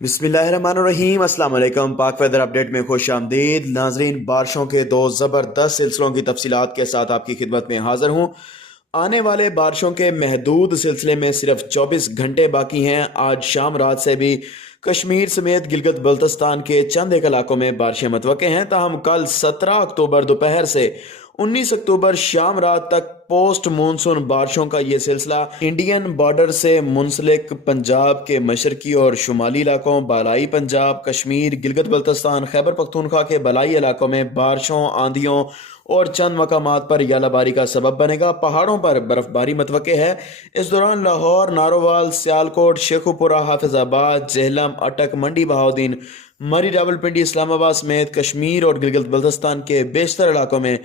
बिस्मिल्लाहिर्रहमानिर्रहीम। अस्सलाम वालेकुम। पाक वेदर अपडेट में खुश आमदीद। नाजरीन, बारिशों के दो ज़बरदस्त सिलसिलों की तफसीलात के साथ आपकी खिदमत में हाजिर हूँ। आने वाले बारिशों के महदूद सिलसिले में सिर्फ 24 घंटे बाकी हैं। आज शाम रात से भी कश्मीर समेत गिलगित बल्तिस्तान के चंद एक इलाकों में बारिशें मुतवक्के हैं। ताहम कल 17 अक्टूबर दोपहर से 19 अक्टूबर शाम रात तक पोस्ट मानसून बारिशों का ये सिलसिला इंडियन बॉर्डर से मुंसलिक पंजाब के मशरकी और शुमाली इलाकों, बालाई पंजाब, कश्मीर, गिलगित बल्तिस्तान, खैबर पख्तूनख्वा के बलाई इलाकों में बारिशों, आंधियों और चंद मकामात पर यालाबारी का सबब बनेगा। पहाड़ों पर बर्फबारी मुतवक्के है। इस दौरान लाहौर, नारोवाल, सियालकोट, शेखुपुरा, हाफिजाबाद, जेहलम, अटक, मंडी बहाउद्दीन, मरी, रावलपिंडी, इस्लामाबाद समेत कश्मीर और गिलगित बल्तिस्तान के बेशतर इलाकों में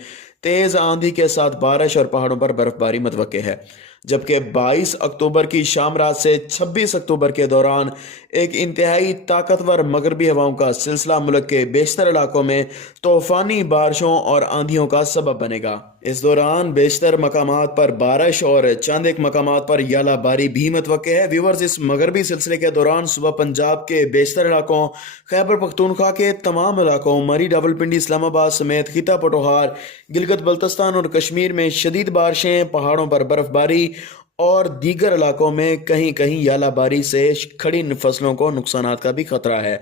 तेज आंधी के साथ बारिश और पहाड़ों पर बर्फबारी मुतवक्के है। जबकि 22 अक्टूबर की शाम रात से 26 अक्टूबर के दौरान एक इंतहाई ताकतवर मगरबी हवाओं का सिलसिला मुल्क के बेशतर इलाकों में तूफानी बारिशों और आंधियों का सबब बनेगा। इस दौरान बेशतर मकामात पर बारिश और चंद एक मकामात पर यालाबारी भी मुतवक्के है। व्यूअर्स, इस मगरबी सिलसिले के दौरान सुबह पंजाब के बेशतर इलाकों, खैबर पख्तूनख्वा के तमाम इलाकों, मरी, रावलपिंडी, इस्लामाबाद समेत खिता पटोहार, गिलगित बल्तिस्तान और कश्मीर में शदीद बारिशें, पहाड़ों पर बर्फबारी और दीगर इलाकों में कहीं कहीं यालाबारी से खड़ी फसलों को नुकसान का भी खतरा है।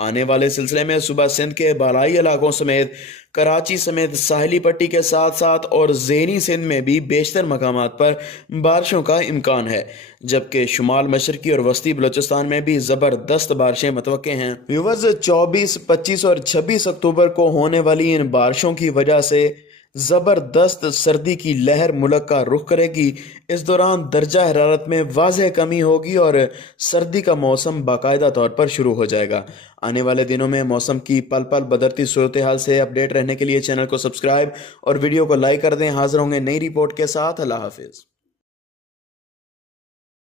आने वाले सिलसिले में सुबह सिंध के बालाई इलाकों समेत कराची समेत साहिली पट्टी के साथ साथ और ज़ेनी सिंध में भी बेशतर मकामात पर बारिशों का इम्कान है। जबकि शुमाल मशरकी और वस्ती बलूचिस्तान में भी ज़बरदस्त बारिशें मुतवक्के हैं। व्यूअर्स, 24, 25 और 26 अक्टूबर को होने वाली इन बारिशों की वजह से ज़बरदस्त सर्दी की लहर मुल्क का रुख करेगी। इस दौरान दर्जा हरारत में वाज़ेह कमी होगी और सर्दी का मौसम बाकायदा तौर पर शुरू हो जाएगा। आने वाले दिनों में मौसम की पल पल बदलती सूरत हाल से अपडेट रहने के लिए चैनल को सब्सक्राइब और वीडियो को लाइक कर दें। हाजिर होंगे नई रिपोर्ट के साथ। अल्लाह हाफिज़।